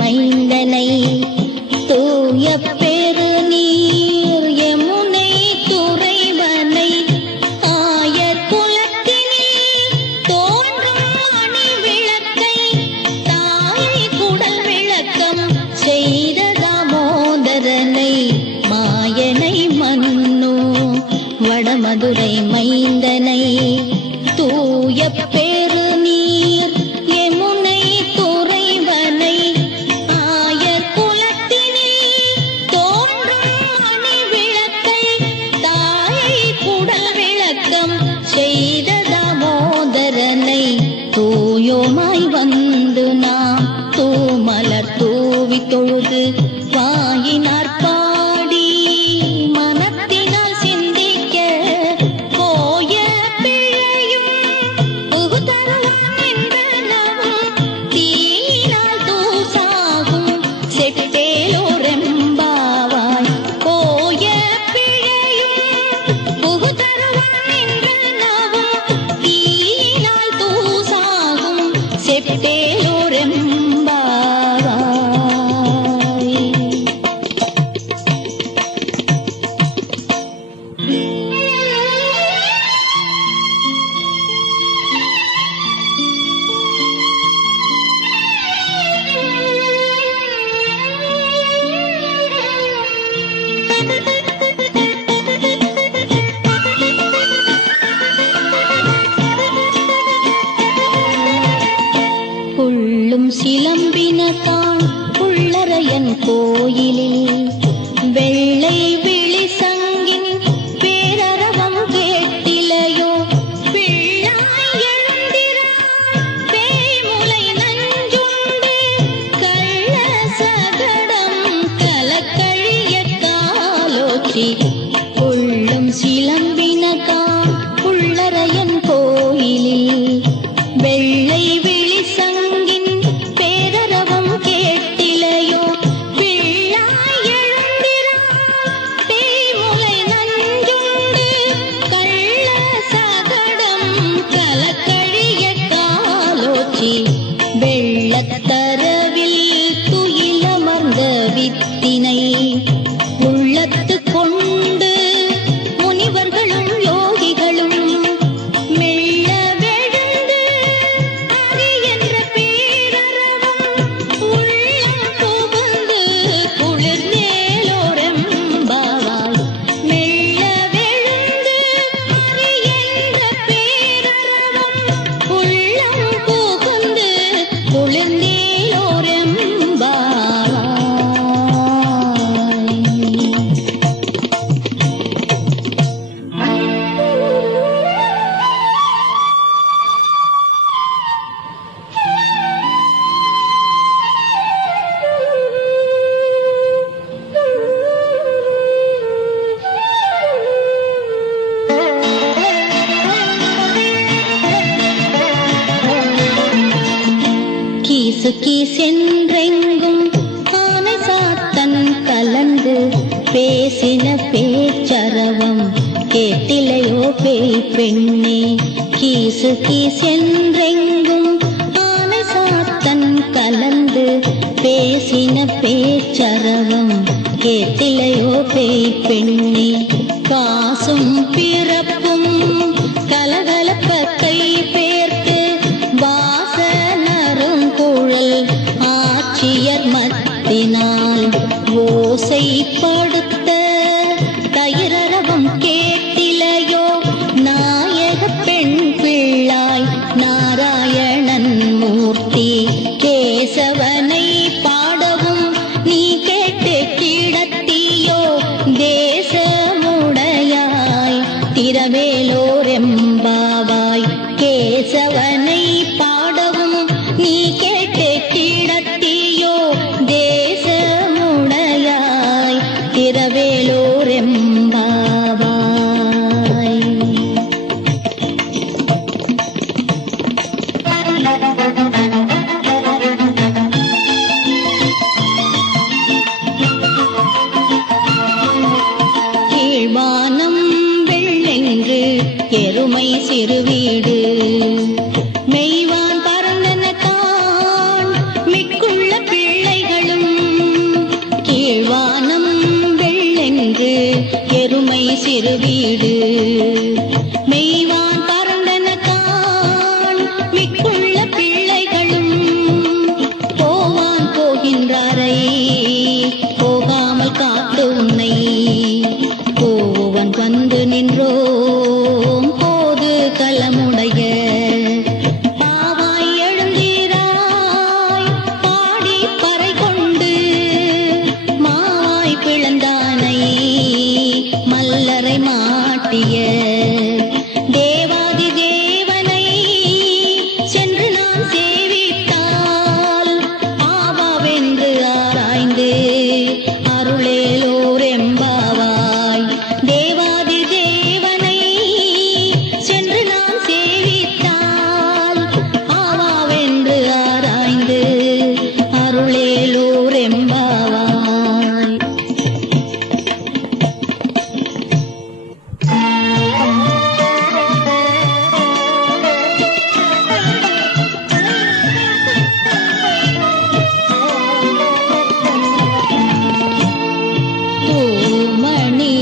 மைந்தனை தூய பெருநீர் யமுனை துறைவனை ஆயர் குலத்தினில் தோன்றும் மணி விளக்கை தாயை குடல் விளக்கம் செய்த தாமோதரனை மாயனை மன்னு வடமதுரை மைந்தனை தூய பெருநீர் யமுனை துறைவனை ஆயர் குலத்தினில் தோன்றும் மணி விளக்கை தாயை குடல் விளக்கம் செய்த தாமோதரனை தூயோமாய் வந்து நாம் தூமலர் தூவி தொழுது வாயினார் பாடி மனத்தினால் சிந்திக்க போய பிழையும் புகுதருவான் என்பனவும் தீயினால் தூசாகும் செட்டேலோரெம்பாவாய் போய பிழையும் புகுதருவான் என்பனவும் தீயினால் தூசாகும் செட்டேலோரெம்பாவாய். புள்ளும் சிலம்பினதான் புள்ளரையன் கோயிலில் வெள்ளை விழி சங்கின் பேரரவம் கேட்டிலையோ பிள்ளாய் எழுந்திரான் பேய்முலை நஞ்சுண்டு கள்ள சகடம் கலக்கழிய காலோச்சி புள்ளும் சிலம்பினதான் புள்ளரையன் கோயிலில் வெள்ளை விழி சங்கின் பேரரவம் கேட்டிலையோ பிள்ளாய் எழுந்திரான் பேய்முலை நஞ்சுண்டு கள்ள சகடம் கலக்கழிய காலோச்சி வெள்ளத்தரவில் துயிலமர்ந்த வித்தினை உள்ளத்து கொண்டு முனிவர்களும் யோகிகளும் மெல்ல வெழுந்து அரி என்ற பேரரவம் உள்ளம் புகுந்து குளிர்ந்தேலோரெம்பாவாய் மெல்ல வெழுந்து அரி என்ற பேரரவம் உள்ளம் புகுந்து குளிர்ந்தேலோரெம்பாவாய். கீசு கீசென்றெங்கும் ஆனை சாத்தன் கலந்து பேசின பேச்சரவம் கேட்டிலையோ பேய் பெண்ணே கீசு கீசென்றெங்கும் ஆனை சாத்தன் கலந்து பேசின பேச்சரவம் கேட்டிலையோ பேய் பெண்ணே காசும் பிறப்பும் கலகலப்ப கை பேர்த்து வாசனரும் குழல் ஆட்சியர் மத்தினால் ஓசைப்படுத்த தயிரரவம் கேட்டிலையோ நாயக பெண் பிள்ளாய் நாராயணன் மூர்த்தி கேசவனை பாடவும் நீ கேட்டு கிடத்தியோ தேசமுடையாய் திரவேலோரெம்பாவாய் கேசவனை பாடவும் நீ கேட்டு கிடத்தியோ தேசமுடையாய் திரவேலோரெம்பாவாய். கீழ்வானம் வெள்ளென்று எருமை சிறுவீடு மெய்வான் பரந்தனத்தான் மிக்குள்ள பிள்ளைகள் சிறு வீடு மெய்வான் பரந்தனத்தான் மிக்குள்ள பிள்ளைகளும் போவான் போகின்றாரை போகாமல் காத்து உன்னை போவன் வந்து நின்றோம் போது கலமுடைய பாவாய் எழுந்தீராய் பாடி பறை கொண்டு மாவாய் பிளந்தானை மல்லரை மாட்டிய தேவாதி தேவனை சென்று நாம் சேவித்தால் ஆவாவென்று ஆராய்ந்து அருளேலோர் எம்பாவாய் தேவாதி தேவனை சென்று நாம் சேவித்தால் ஆவாவென்று ஆராய்ந்து அருளேலோர் எம்பாவாய். தூமணி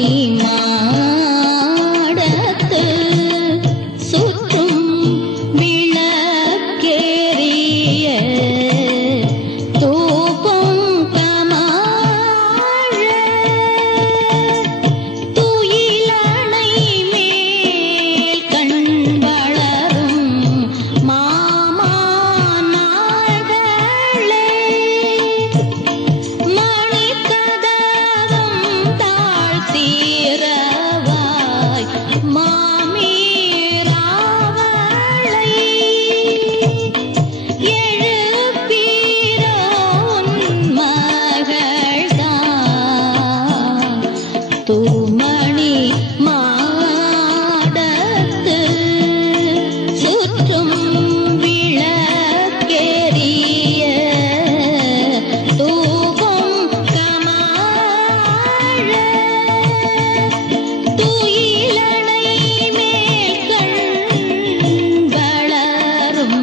மாடத்து சுற்றும் விளக்கேறிய தூபம் கமாழ துயிலணை மேல் கண் வளரும் மாமானார்களே மணிக்கதவம் தாழ்த்திரவாய் மாமீராவளை எழுப்பீரோ உன் மகள்தான் தூமணி மாடத்து சுற்றும் விளக்கேறிய தூபம் கமாழ துயிலணை மேல் கண் வளரும்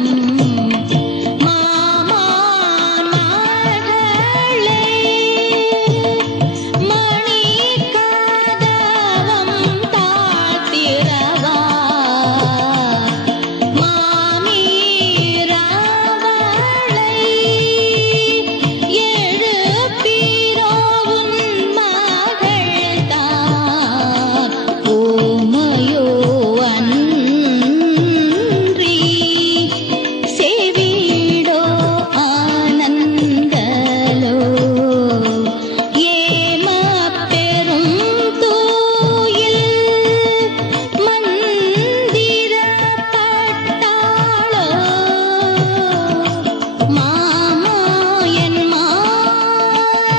மாமானார்களே மணிக்கதவம் தாழ்த்திரவாய் மாமீராவளை எழுப்பீரோ உன் மகள்தான் ஊமையோ அன்றி செவிடோ ஆனந்தலோ ஏமப் பெரும் தூயில் மந்திரப்பட்டாளோ மாமாயன் மாதவன்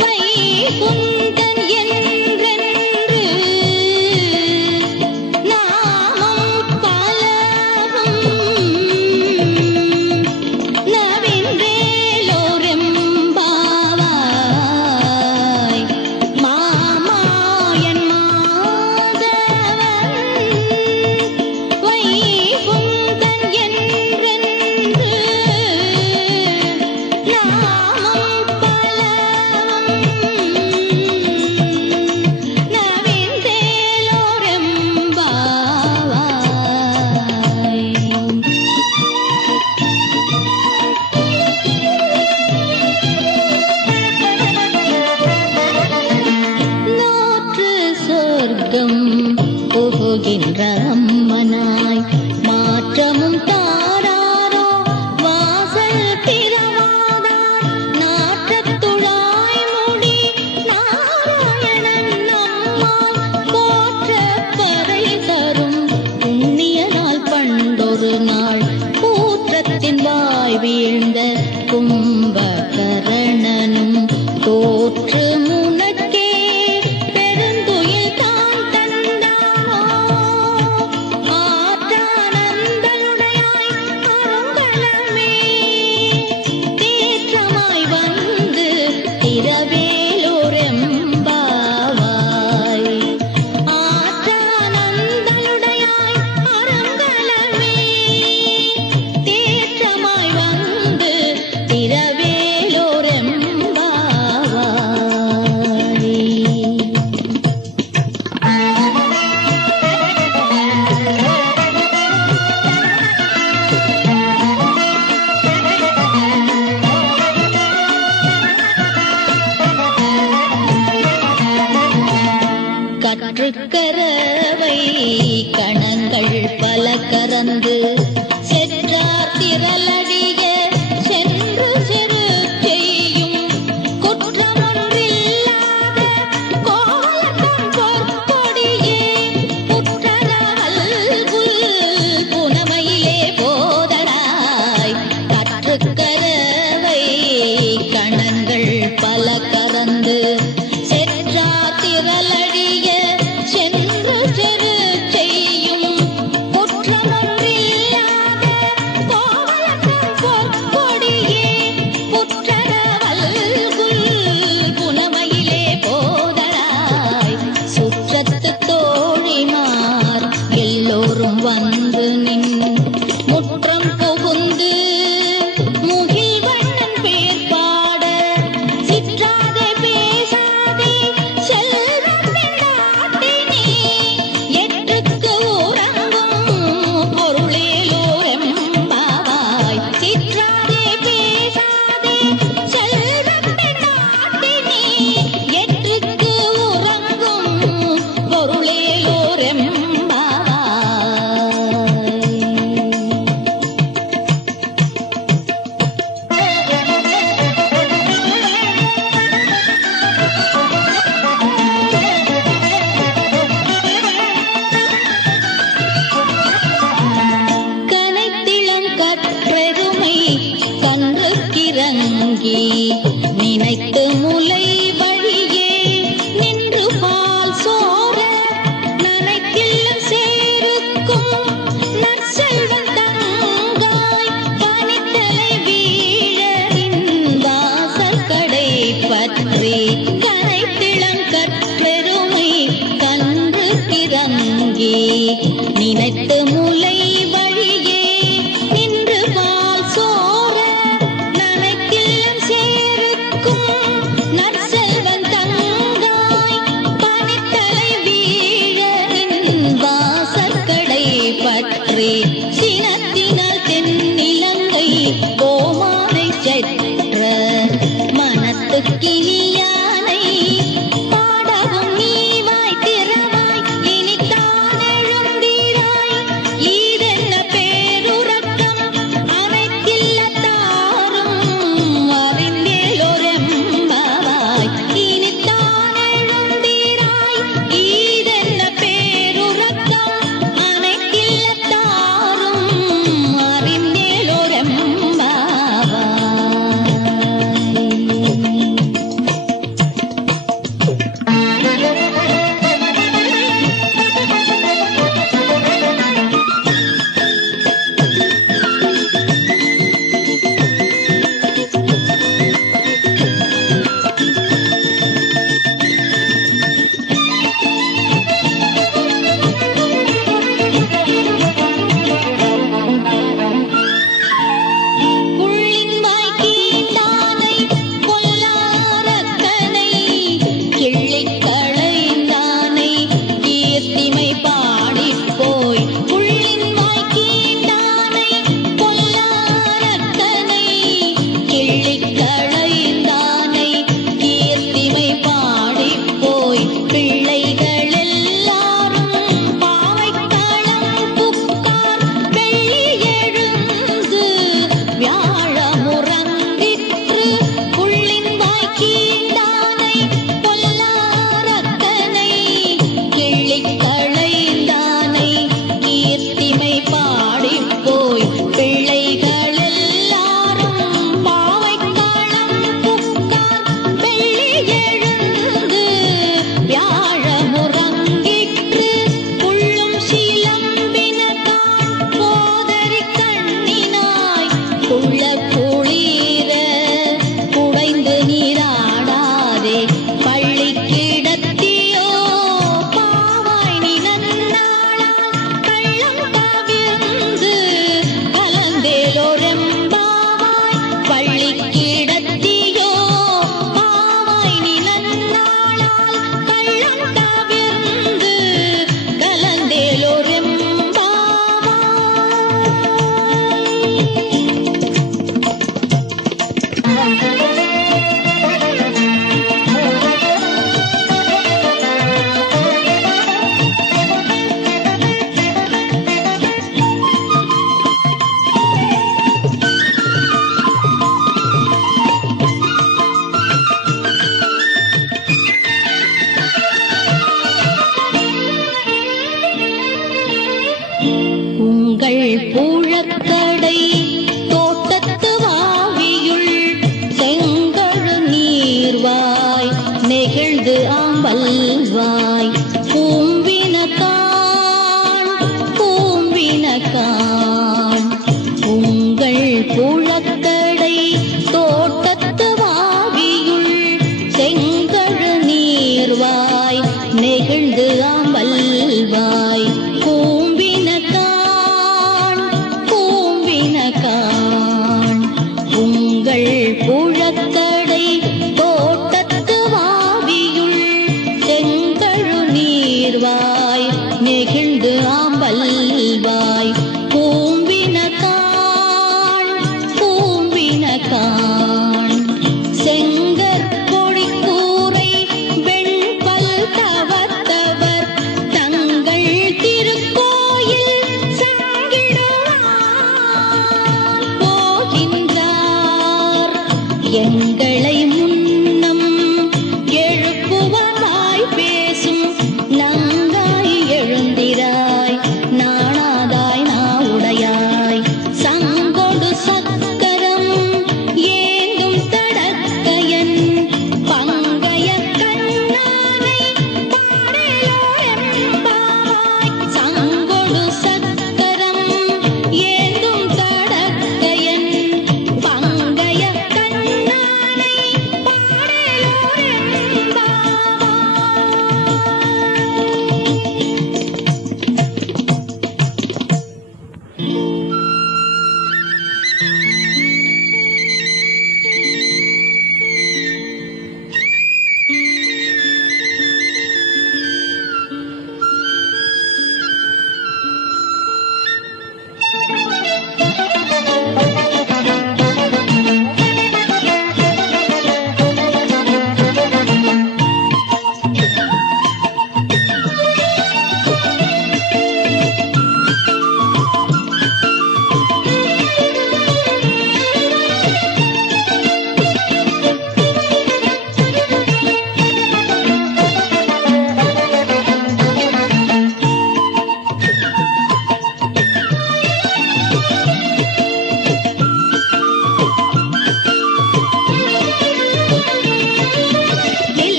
வைகுந்தன் என்றென்று நாமம் பலவும் நவின்றேலோர் எம்பாவாய் மாமாயன் மாதவன் வைகுந்தன் என்றென்று நாமம் பலவும் நவின்றேலோர் எம்பாவாய். நோற்று சொர்க்கம் புகுகின்ற அம்மனாய் மாற்றமும் தாராரோ வாசல் பிறவாதார் நாற்றத்துழாய் முடி நாராயணன் நம்மால் போற்ற பறை தரும் புண்ணியனால் பண்டொரு நாள் கூற்றத்தின் வாய் வீழ்ந்த கும்பகரணனும் தோற்று முனக்கே பெருந்துயில் தான் தந்தானோ ஆற்றானந்தலுடையாய் அருங்கலமே தேற்றமாய் வந்து திரவேலோர் எம்பாவாய் ஆற்றானந்தலுடையாய் அருங்கலமே தேற்றமாய் வந்து திரவேலோர் எம்பாவாய். கிறங்கி நினைத்து முலை வழியே நின்று பால் சோர நனைக்கில்லம் சேருக்கும் நற்செல்வன் தங்காய் பனித்தலை வீழ வாசல் கடை பற்றி கரைத்திளம் கற்பெருமை கன்று கிறங்கி நினைத்து முலை வழியே நின்று பால் சோர நனைக்கில்லம் சேருக்கும் நற்செல்வன் தங்காய் பனித்தலை வீழ வாசற்கடை பற்றி சினத்தினால் தென்னிலங்கை கோமானை செற்ற மனத்துக்கினியானை பாடவும் நீவாய் திறவாய் இனித்தான் எழுந்தீராய் ஈதென்ன பேருறக்கம் அனைத்தில்லத்தாரும் அறிந்தேலொரெம்பவாய் இனித்தான் எழுந்தீராய் ஈதென்ன பேருறக்கம் அனைத்தில்லத்தாரும் பூழக்கடை தோட்டத்து வாவியுள் செங்கழு நீர்வாய் நெகிழ்ந்து ஆம்பல்வாய் பூம்பினகான் உங்கள் பூழக்கடை தோட்டத்து வாவியுள் செங்கழு நீர்வாய் நெகிழ்ந்து ஆம்பல்வாய் உங்கள் புழக்கடை தோட்டத்து வாவியுள் செங்கழு நீர்வாய் நெகிழ்ந்து ஆம்பல்வாய் பூம்பினகான் செங்கற்பொழி கூரை வெண்பல் தவத்தவர் தங்கள் திருக்கோயில் எங்களை முன்னம் எழுப்புவதாய் பேசும் நங்காய் எழுந்திராய் நாணாதாய் நாவுடையாய் சங்கொடு சக்கரம் ஏங்க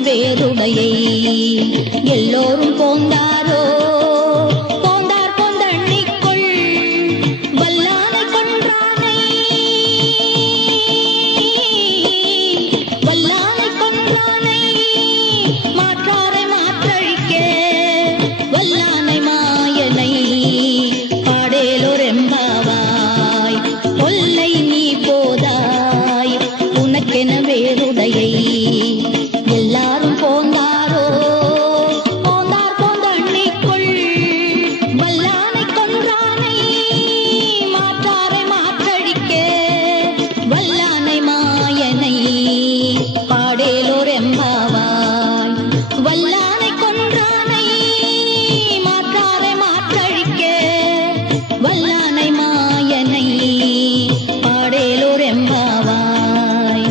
வேறுடையை எல்லோரும் போந்தாரோ போந்தார் போந்தண்ணிக்குள் வல்லானை கொன்றானை வல்லானை கொன்றானை மாற்றாரை மாற்றழிக்க வல்லானை மாயனை பாடேலோர் எம்பாவாய் கொல்லை நீ போதாய் உனக்கென வேறுடையை எல்லாரும் போந்தாரோ போந்தார் போந்தண்ணிக்குள் வல்லானை கொன்றானை மாற்றாரை மாற்றழிக்க வல்லானை மாயனை பாடேலோர் எம்பாவாய் வல்லானை கொன்றானை மாற்றாரை மாற்றழிக்க வல்லானை மாயனை பாடேலோர் எம்பாவாய்.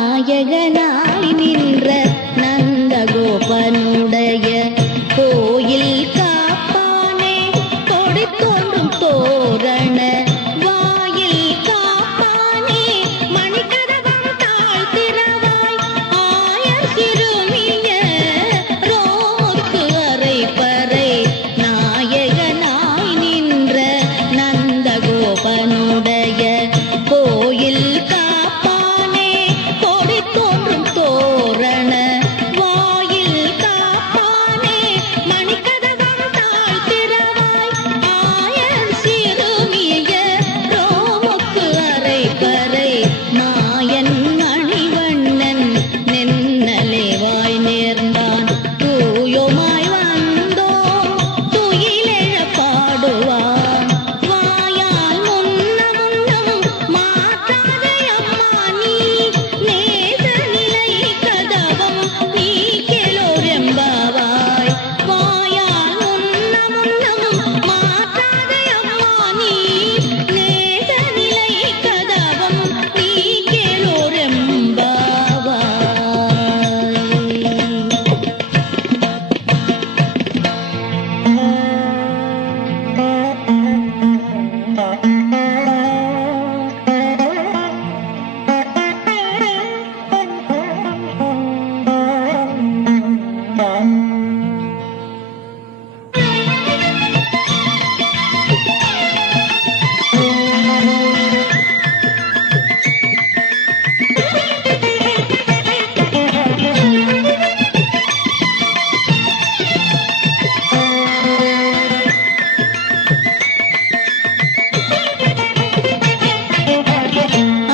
நாயகனாய் நின்ற நந்தகோபனுடைய கோயில் காப்பானே கொடி தோன்றும் தோரண வாயில் காப்பானே மணிக்கதவம் தாழ்த்திரவாய் ஆயர் சிறுமிய ரோமுக்கு அரைப்பறை நாயகனாய் நின்ற நந்தகோபனுடைய கோயில் காப்பானே கொடி தோன்றும் தோரண வாயில் காப்பானே மணிக்கதவம் தாழ்த்திரவாய் ஆயர் சிறுமிய ரோமுக்கு அரைப்பறை மாயன் அணிவண்ணன் நென்னலே வாய் நேர்ந்தான் தூயோமாய் வந்தோம் துயிலெழ பாடுவான் வாயால் முன்ன முன்னம் மாற்றாதே அம்மா நீ நேச நிலை கதவம் நீ கேளோர் எம்பாவாய் வாயால் முன்ன முன்னம் மாற்றாதே அம்மா நீ நேச நிலை கதவம் நீ கேளோர் எம்பாவாய்.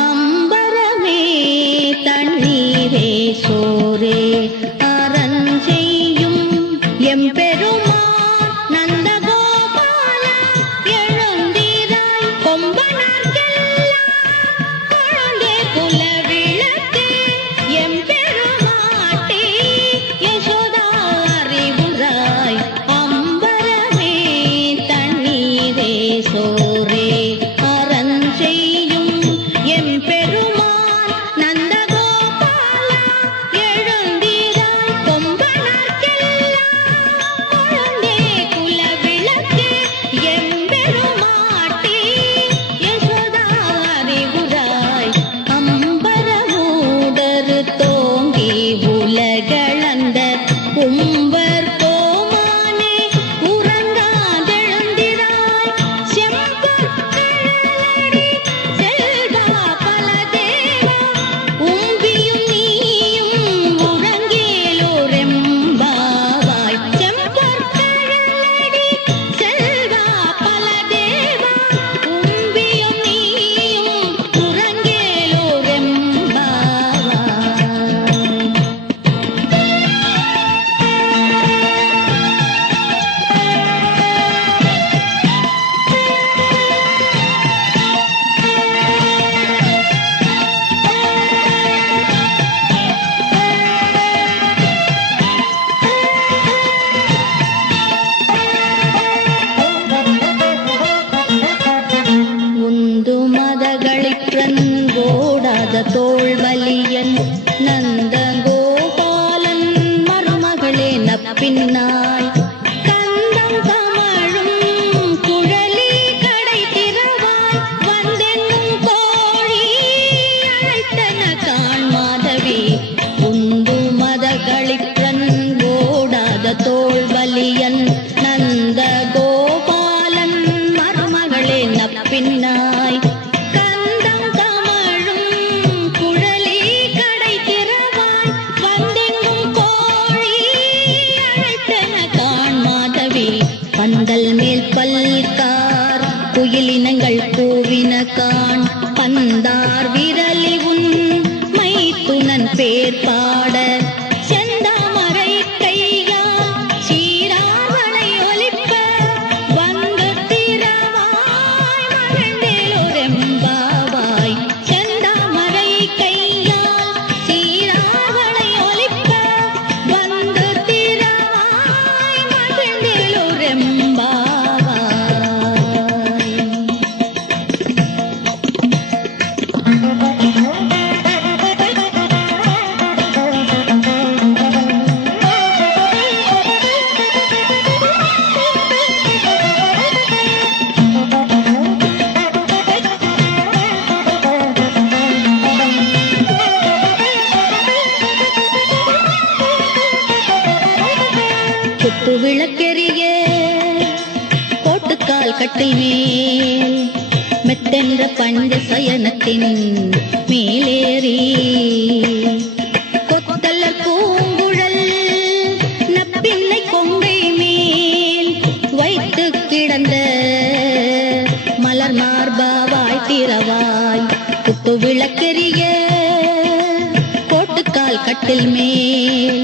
அம்பரமே தண்ணீரே சோரே அரண் செய்யும் எம்பெருமான் நந்தகோபாலா எழுந்திராய் கொம்பனார்க்கெல்லாம் கொழுந்தே குலவிளக்கே எம்பெருமாட்டி யசோதா அறிவுராய் அம்பரமே தண்ணீரே சோரே அரண் செய்யும் எம்பெருமான் நந்தகோபாலா எழுந்திராய் கொம்பனார்க்கெல்லாம் கொழுந்தே குலவிளக்கே எம்பெருமாட்டி யசோதா அறிவுராய் அம்பரமூடரு தோங்கி உலகளந்த கும்பர் கோமானே உறங்காதெழுந்திராய் செம்ப குயிலினங்கள் கூவின காண் பந்தார் விரலி உன் மைத்துனன் பேர் பாட செந்தாமரை கையால் சீராவளை ஒலிப்ப வந்து திரவாய் மகிழ்ந்தேலோரெம்பாவாய் செந்தாமரை கையால் சீராவளை ஒலிப்ப வந்து திரவாய் மகிழ்ந்தேலோரெம்பாவாய். குத்து விளக்கெரிய கோட்டுக்கால் கட்டில் மேல் மெத்தென்ற பஞ்ச சயனத்தின் மேலேறி கொத்தலர் பூங்குழல் நப்பின்னை கொங்கை மேல் வைத்து கிடந்த மலர் மார்பாவாய் திரவாய். குத்து விளக்கெரிய கோட்டுக்கால் கட்டில் மேல்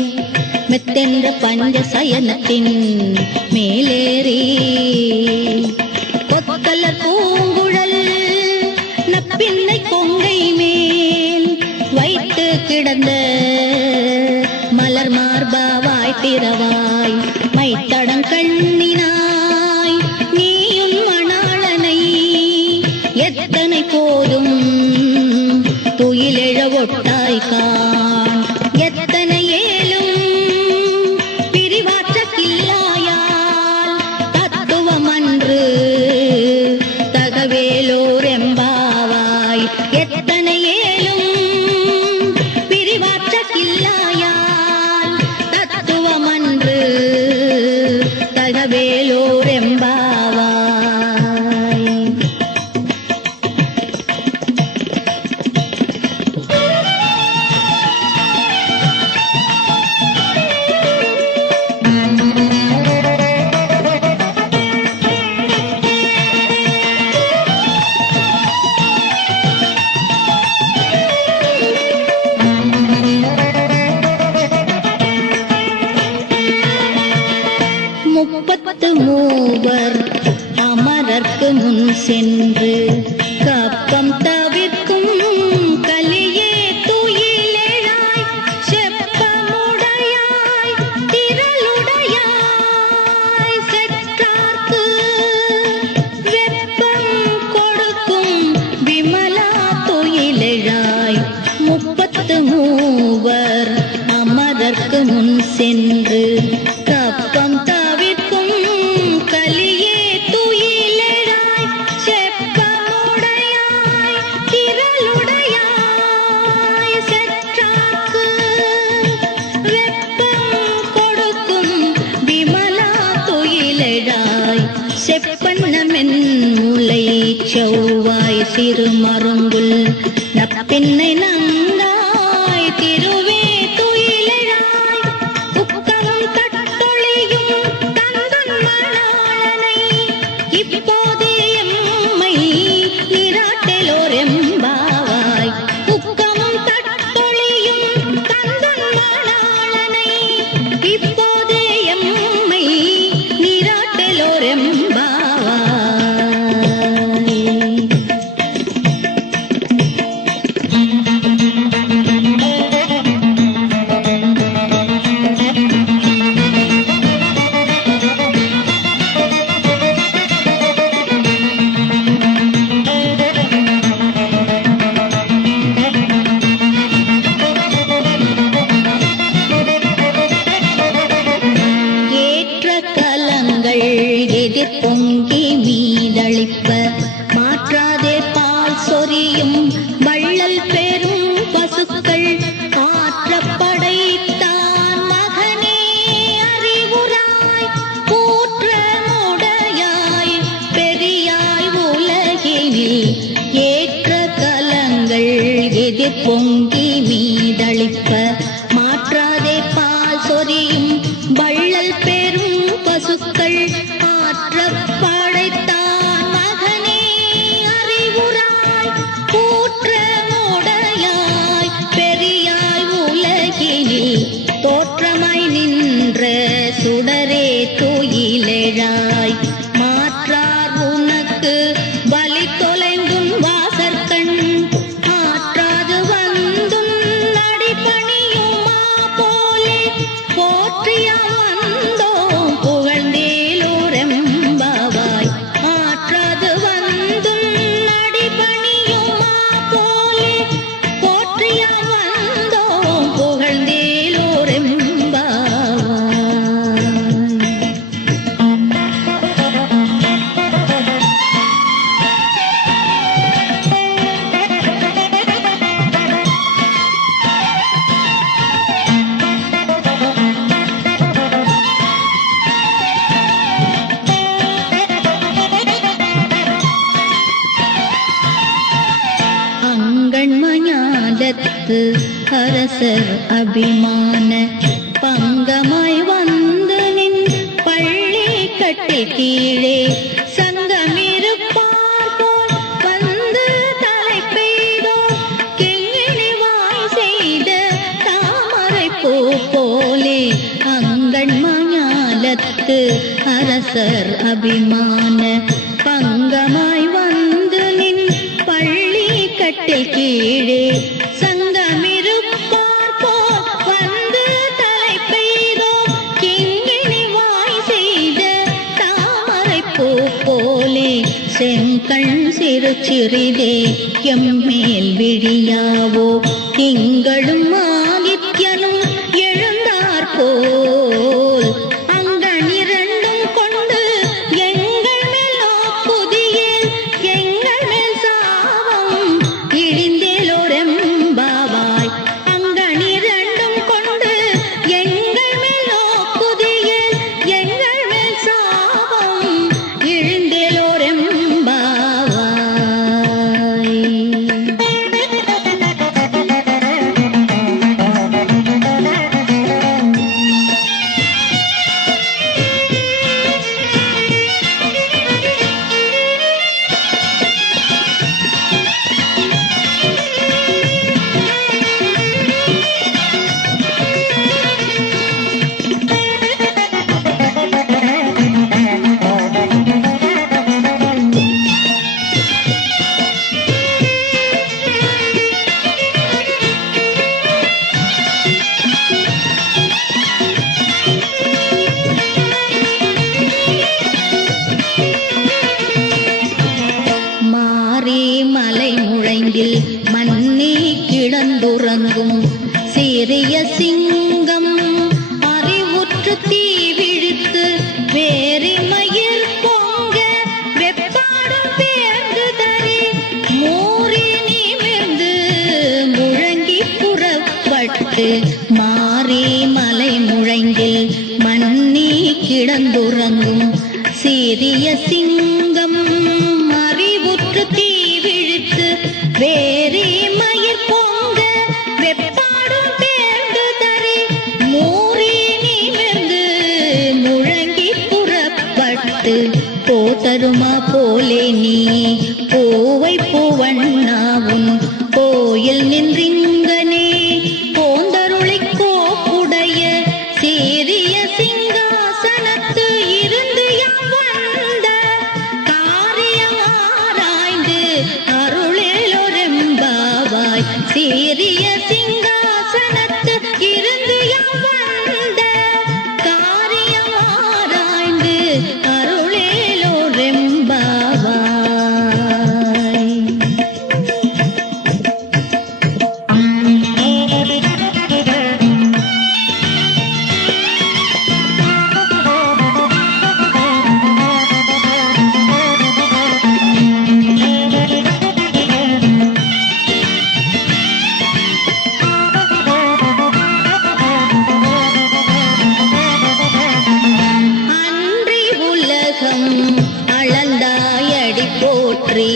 மெத்தென்ற பஞ்ச சயனத்தின் மேலேறி கொத்தலர் பூங்குழல் நப்பின்னை கொங்கை மேல் வைத்து கிடந்த மலர் மார்பாவாய் திரவாய். மைத்தடம் கண்ணினாய் நீயும் மணாளனை எத்தனை போதும் துயிலெழ ஒட்டாய் காண் எத்தனை ஏலும் பிரிவாற்ற கில்லாயால் தத்துவமன்று தகவேலோரெம்பாவாய். எத்தனை ஏலும் பிரிவாற்ற கில்லாயால் தத்துவமன்று தகவேலோரெம்பாவாய். முப்பத்து மூவர் அமரர்க்கு முன் சென்று கப்பம் தவிர்க்கும் கலியே துயிலெழாய் செப்பமுடையாய் திரளுடையாய் செற்றார்க்கு வெப்பம் கொடுக்கும் விமலா துயிலெழாய். முப்பத்து மூவர் அமரர்க்கு முன் சென்று கப்பம் தவிர்க்கும் கலியே துயிலெழாய் செப்பமுடையாய் திரளுடையாய் செற்றார்க்கு வெப்பம் கொடுக்கும் விமலா துயிலெழாய். செப்பண்ணமென் முலை செவ்வாய் சிறுமருங்குல் நப்பின்னை நங்காய் திருவே துயிலெழாய். உக்கமும் தட்டொழியும் தந்தன் மணாளனை இப்போதே எம்மை நீராட்டலோரெம்பாவாய். உக்கமும் தட்டொழியும் தந்தன் மணாளனை இப்போதே எம்மை நீராட்டலோரெம்பாவாய். எதிர் பொங்கி மீதளிப்ப மாற்றாதே பால் சொரியும் வள்ளல் பெரும் பசுக்கள் ஆற்றப்படைத்தான் மகனே அறிவுராய் கூற்றமுடையாய் பெரியாய் உலகினில் ஏற்ற கலங்கள் எதிர் பொங்கி மீதளிப்ப மாற்றாதே பால் சொரியும் வள்ளல் பெரும் பசுக்கள் ஆற்றப்படைத்தான் மகனே ஞாலத்து அரசர் அபிமான பங்கமாய் வந்து நின் பள்ளி கட்டில் கீழே சங்கமிருப்பார் போல் வந்து தலை பெய்தோ கிங்கிணி வாய் செய்த தாமரை பூ போலே அங்கண் ஞாலத்து அரசர் அபிமான பங்கமாய் வந்து நின் பள்ளி கட்டில் கீழே சங்கமிருப்பார் போல் வந்து தலை பெய்தோ கிங்கிணி வாய் செய்த தாமரை பூ போலே செங்கண் சிறு சிறிதே எம்மேல் விழியாவோ திங்களும் ஆதித்யனும் எழுந்தார் போல் அங்கனிரண்டும் கொண்டு எங்கள் மேல் நோக்குதியேல் எங்கள் மேல் சாபம் இழிந்தேலோரெம்பாவாய் அங்கனிரண்டும் கொண்டு எங்கள் மேல் நோக்குதியேல் எங்கள் மேல் சாபம் இழிந்தேலோரெம்பாவாய். மாரி மலை முழங்கில் மன்னி கிடந்துறங்கும் சிறிய சிங்கம் அறிவுற்று தீ விழித்து வேறி மயிர் பொங்க வெப்பாடும் பேர்ந்து தரி மூறி நிமிர்ந்து முழங்கி புறப்பட்டு மாரி மலை முழங்கில் மன்னி கிடந்துறங்கும் சிறிய சிங்கம் அறிவுற்று தீ விழித்து வேறி மயிர் பொங்க வெப்பாடும் பேர்ந்து தரி மூறி நிமிர்ந்து முழங்கி புறப்பட்டு போதருமா போலே நீ பூவை பூவண்ணாவும் கோயில் நின்றிங்கனே போந்தருளிக் கோப்புடைய சீரிய சிங்காசனத்து இருந்து யாம் வந்த காரியம் ஆராய்ந்து அருளேலோரெம்பாவாய் சீரிய சிங்காசனத்து இருந்து யாம் வந்த காரியம் ஆராய்ந்து அருளேலோரெம்பாவாய். அன்றி உலகம் அளந்தாயடி போற்றி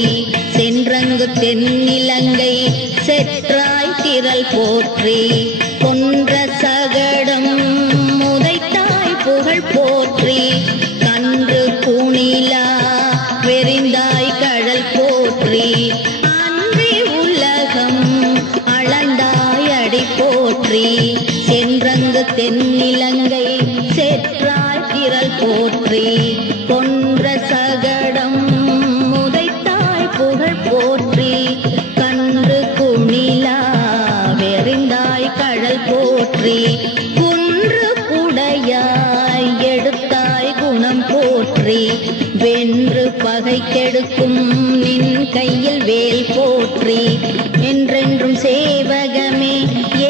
சென்றங்கு தென்னிலங்கை செற்றாய் திரள் போற்றி கொன்ற சகடம் முதைத்தாய் புகழ் போற்றி கன்று குணிலா வெறிந்தாய் கடல் போற்றி அன்றி உலகம் அளந்தாயடி போற்றி சென்றங்கு தென்னிலங்கை செற்றாய் திரள் போற்றி கொன்ற சகடம் முதைத்தாய் புகழ் போற்றி கன்று குணிலா வெறிந்தாய் கடல் போற்றி குன்று குடையாய் எடுத்தாய் குணம் போற்றி வென்று பகை கெடுக்கும் நின் கையில் வேல் போற்றி என்றென்றும் சேவகமே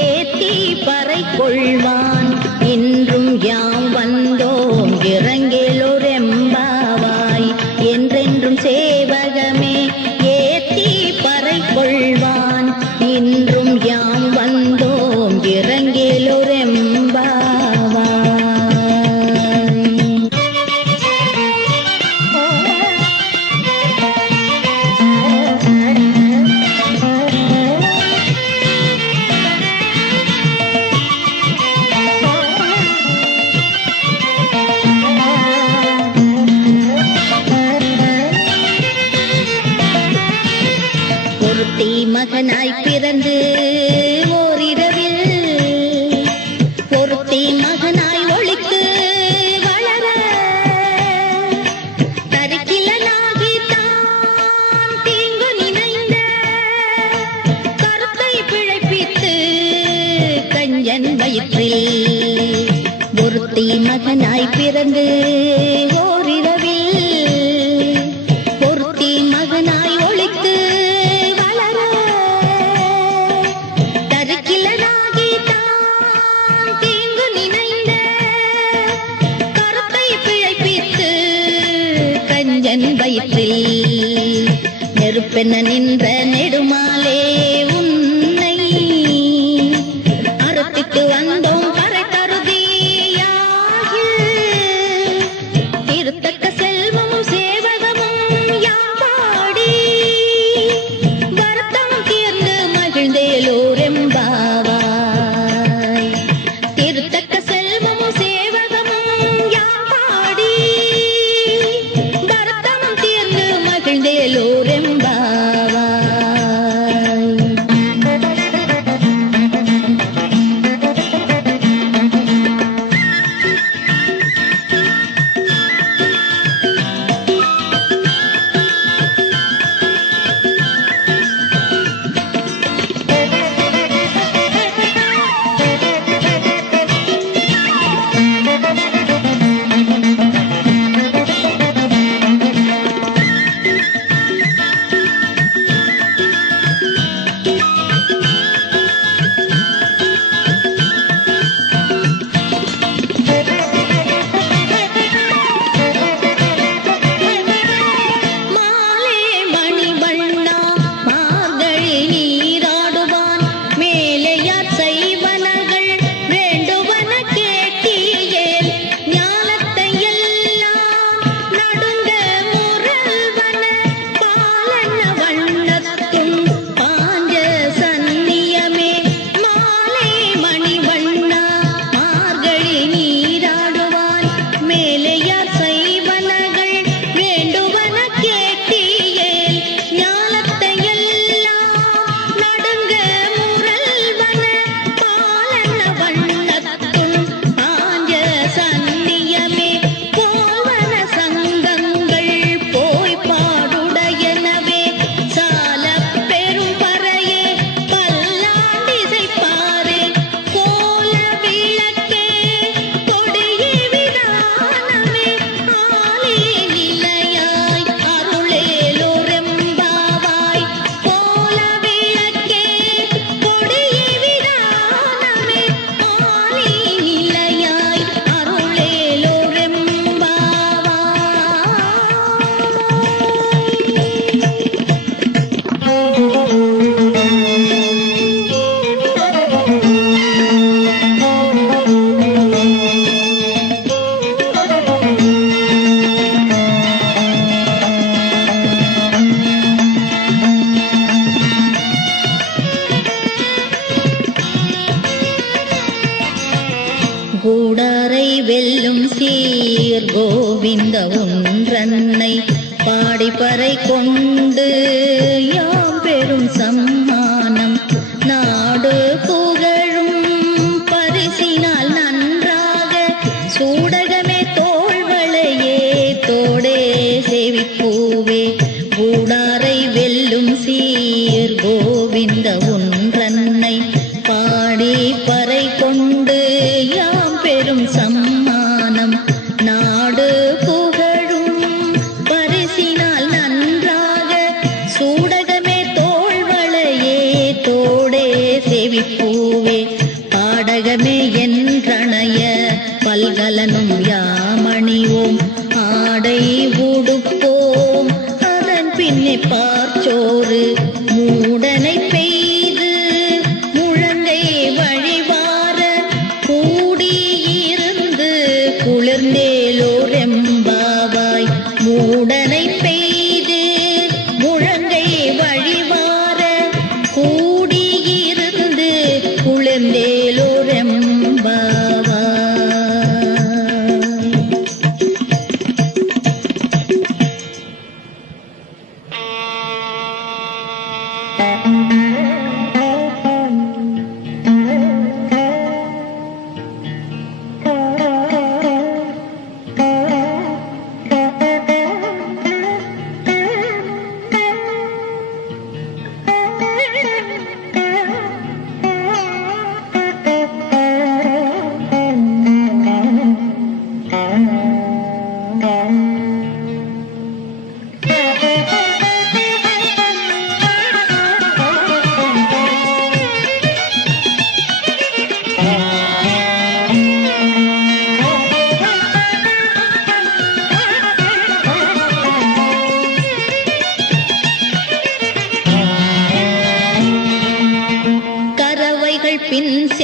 ஏத்தி பறை கொள்வான் இன்றும் யாம் வந்தோம் இறங்கேலோரெம்பாவாய் என்றென்றும் சேவகமே ஏத்தி பறை கொள்வான் இன்றும் யாம் வந்தோம் இறங்கேலோரெம்பாவாய். ஒருத்தி மகனாய் பிறந்து ஓரிரவில் ஒருத்தி மகனாய் ஒளித்து வளர தரிக்கிலனாகி தான் தீங்கு நினைந்த கருத்தை பிழைப்பித்து கஞ்சன் வயிற்றில் ஒருத்தி மகனாய் பிறந்து ஓரிரவில் ஒருத்தி மகனாய் ஒளித்து வளர தரிக்கிலனாகி தான் தீங்கு நினைந்த கருத்தை பிழைப்பித்து கஞ்சன் வயிற்றில் நெருப்பென நின்ற நெடுமாலே உன்னை அறுத்திட்டு வந்தோம் கரை தருதியாகி திருத்தக்க செல்வமும் சேவகமும் யாம் பாடி வருத்தம் தீர்ந்து மகிழ்ந்தேலோரெம்பாவாய் திருத்தக்க செல்வமும் சேவகமும் யாம் பாடி வருத்தம் தீர்ந்து மகிழ்ந்தேலோரெம்பாவாய். மாலே மணிவண்ணா மார்கழி நீராடுவான் மேலையார் செய்வனகள் வேண்டுவன கேட்டியேல் ஞானத்தை எல்லாம் நடுங்க முரல்வன பாலன வண்ணத்தும் பாஞ்ச சந்நியமே மாலே மணிவண்ணா மார்கழி நீராடுவான் மேலையார் செய்வனகள் வேண்டுவன கேட்டியேல் ஞானத்தை எல்லாம் நடுங்க முரல்வன பாலன வண்ணத்தும் பாஞ்ச சந்நியமே போவன சங்கங்கள் போய் பாடுடையனவே சாலப் பெரும் பறையே பல்லாண்டிசைப்பாரே கோல விளக்கே கொடியே விதானமே ஆலே நிலையாய் அருளேலோரெம்பாவாய் கோல விளக்கே கொடியே விதானமே ஆலே நிலையாய் கூடாரை வெல்லும் சீர் கோவிந்த ஒன்றன்னை பாடிப்பறை கொண்டு யாம் பெரும் சம்மானம் நாடு புகழும் பரிசினால் நன்றாக சூடகமே தோள்வளையே தோடே செவிப்பூவே கூடாரை வெல்லும் சீர் கோவிந்த ஒன்றன்னை பாடி பறை கொண்டு யாம் பெரும் சம்மானம் நாடு புகழும் பரிசினால் நன்றாக சூடகமே தோள்வளையே தோடே செவிப்பூவே பாடகமே என்றணைய பல்கலனும் யாமணிவோம் ஆடை உடுப்போம் அதன் பின்னே பார்ச்சோறு மூடனை பெய்து முழங்கை வழிவார கூடியிருந்து குளிர்ந்தேலோரெம்பாவாய் மூடனை பெய்து முழங்கை வழிவார கூடியிருந்து குளிர்ந்தேலோரெம்பாவாய்.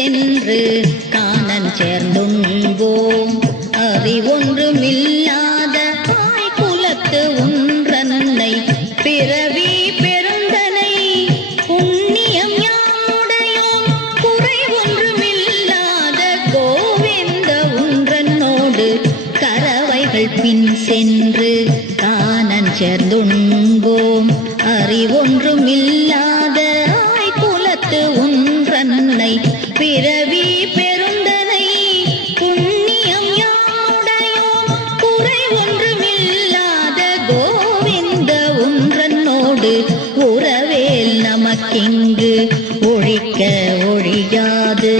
சென்று காணன் சேர்ந்துண்போம். அறிவொன்றுமில்லாத குலத்து ஒன்றன்னை பிறவி பெருந்தனை புண்ணியம் யாமுடையோம். குறை ஒன்றுமில்லாத கோவிந்த ஒன்றனோடு கரவைகள் பின் சென்று காணன் சேர்ந்துண்போம். அறிவொன்றுமில்லாத குலத்து ஒன்றன்னை பிறவி பெருந்தனை புண்ணியம் யாமுடையோம். குறை ஒன்றுமில்லாத கோவிந்த ஒன்றனோடு உறவேல் நமக்கிங்கு ஒழிக்க ஒழியாது.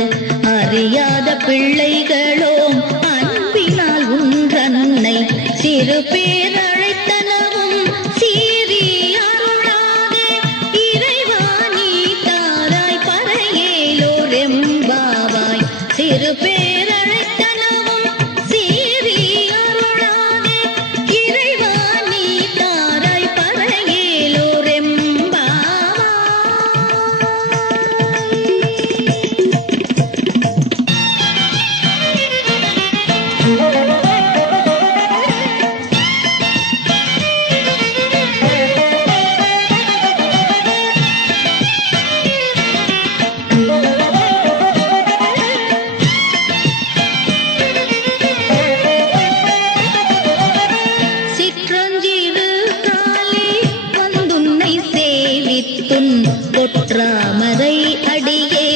அறியாத பிள்ளைகளோம் அன்பினால் ஒன்றன்னை சிறு பேரழைத்தனவும் சீறி அருளாதே. இறைவா நீ தாராய் பறையேலோர் எம்பாவாய். சிறு பேரழைத்தனவும் சீறி அருளாதே. இறைவா நீ தாராய் பறையேலோர் எம்பாவாய். சிற்றஞ்சிறு காலே வந்துன்னை சேவித்துன் பொற்றாமரை அடியே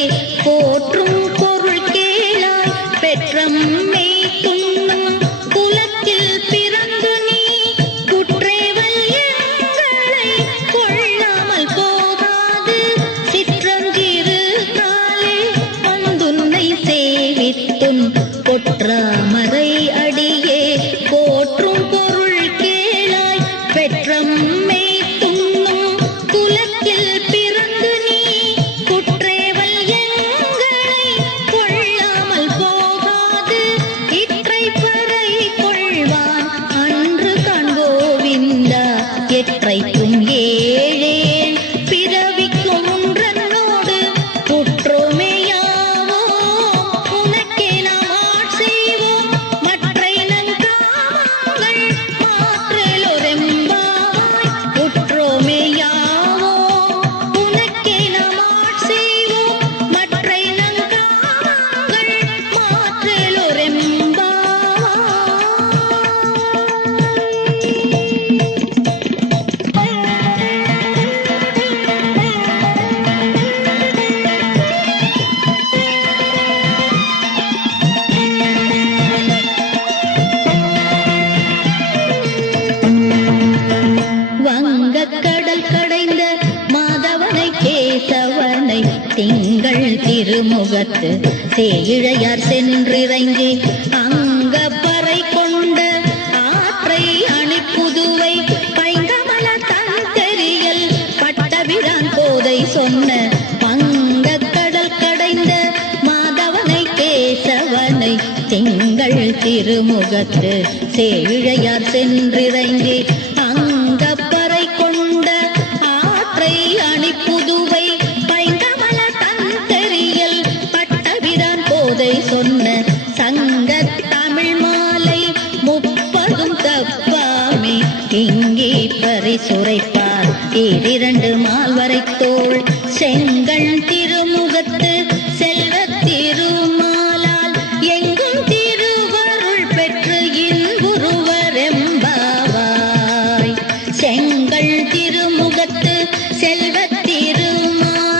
போற்றும் பொருள் கேளாய். பெற்றம்மை துண்ணும் குலத்தில் பிறந்து நீ குற்றேவல் எங்களை கொள்ளாமல் போகாது. சிற்றஞ்சிறு காலே வந்துன்னை சேவித்துன் பொற்றாமரை அடியே போற்றும் பொருள் கேளாய். பெற்றம்மை துண்ணும் குலத்தில் பிறந்து நீ குற்றேவல் எங்களை கொள்ளாமல் போகாது. இற்றை பறை கொள்வான் அன்று காண்போவிந்தா. எற்றைக்கும் ஏழேன் பிறவிக்கும் ஒன்றனோடு குற்றோமேயாவோ. உனக்கே நாம் ஆட்செய்வோம் மற்றை நங்காமங்கள் மாற்றலொரெம்பாவாய். குற்றோமேயாவோ உனக்கே நாம் ஆட்செய்வோம் மற்றை நங்காமங்கள் மாற்றலொரெம்பாவாய். வங்கக்கடல் கடைந்த மாதவனை கேசவனை திங்கள் திருமுகத்து சேயிழையார் சென்றிறங்கி அங்க பறை கொண்ட ஆற்றை அணிப்புதுவை பைங்கமல தந்தெறியல் பட்டபிரான் போதை சொன்ன வங்கக்கடல் கடைந்த மாதவனை கேசவனை திங்கள் திருமுகத்து சேயிழையார் சென்றிறங்கி அங்கப்பறை கொண்ட ஆற்றை அணிப்புதுவை பைங்கமல தந்தெறியல் பட்டபிரான் போதை சொன்ன சங்கத் தமிழ் மாலை 30 தப்பாமே இங்கே பரிசுரைப்பார். இரண்டு மால்வரை தோள் செங்கண் திருமுகத்து செல்வத் திருமாலால் எங்கும் திருவருள் பெற்று இன்புறுவர் எம்பாவாய். செங்கண் திருமுகத்து செல்வத் திருமாலால்